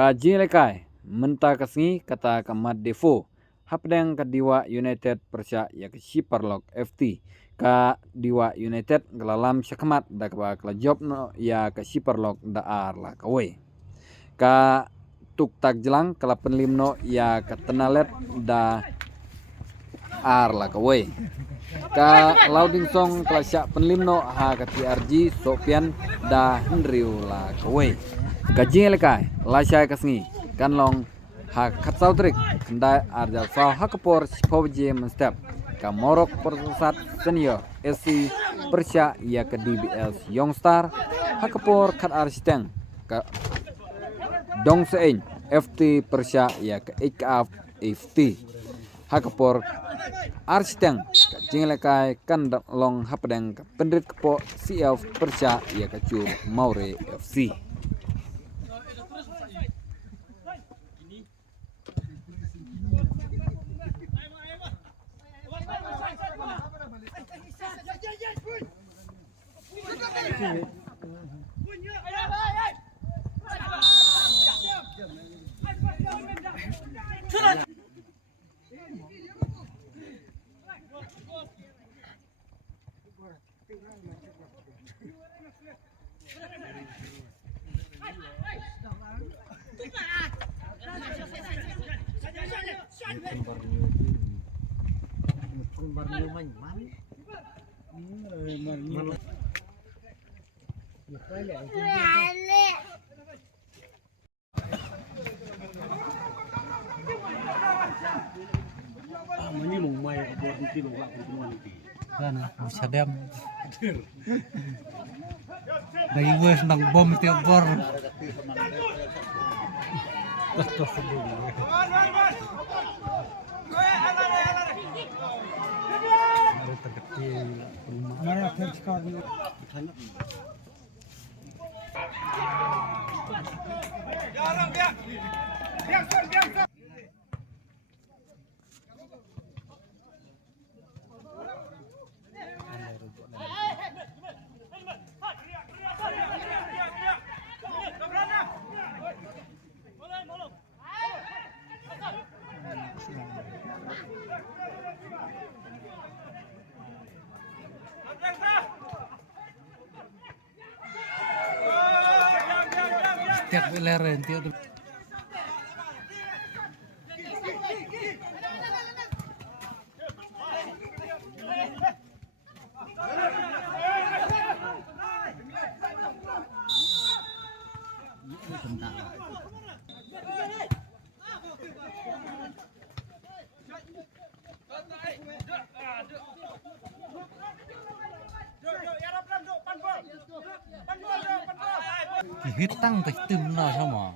Kaji lekai menta kesengi kata kamat defo hapdeng kadiwa United Persya ya ke Siparlok FT ka diwa United gelalam syakmat da ka job no ya ke Siparlok da ar la kawe ka tuk tak jelang kala penlimno ya ke tenalet da ar la kawe ka lauding song kala syak penlimno ha ka TRG Sopian da Hendriu la kawe kaji lekai la syai kesengi kan long ha khatsau trik kendai arjal saw hakapor sipawje menstep ka Morok Persat Senior SC Persya ya ke DBS Youngstar hakapor khat arsteng ka Dong Sein FT Persya ya ke IKAF FT hakapor arsteng ka jinglekai kan long hapdeng ka pendrit kepo CF Persya ya ke Cur Maure FC. Sadam dari wes nang bom tiap bor tiap leren tiap hitang teh tim na sama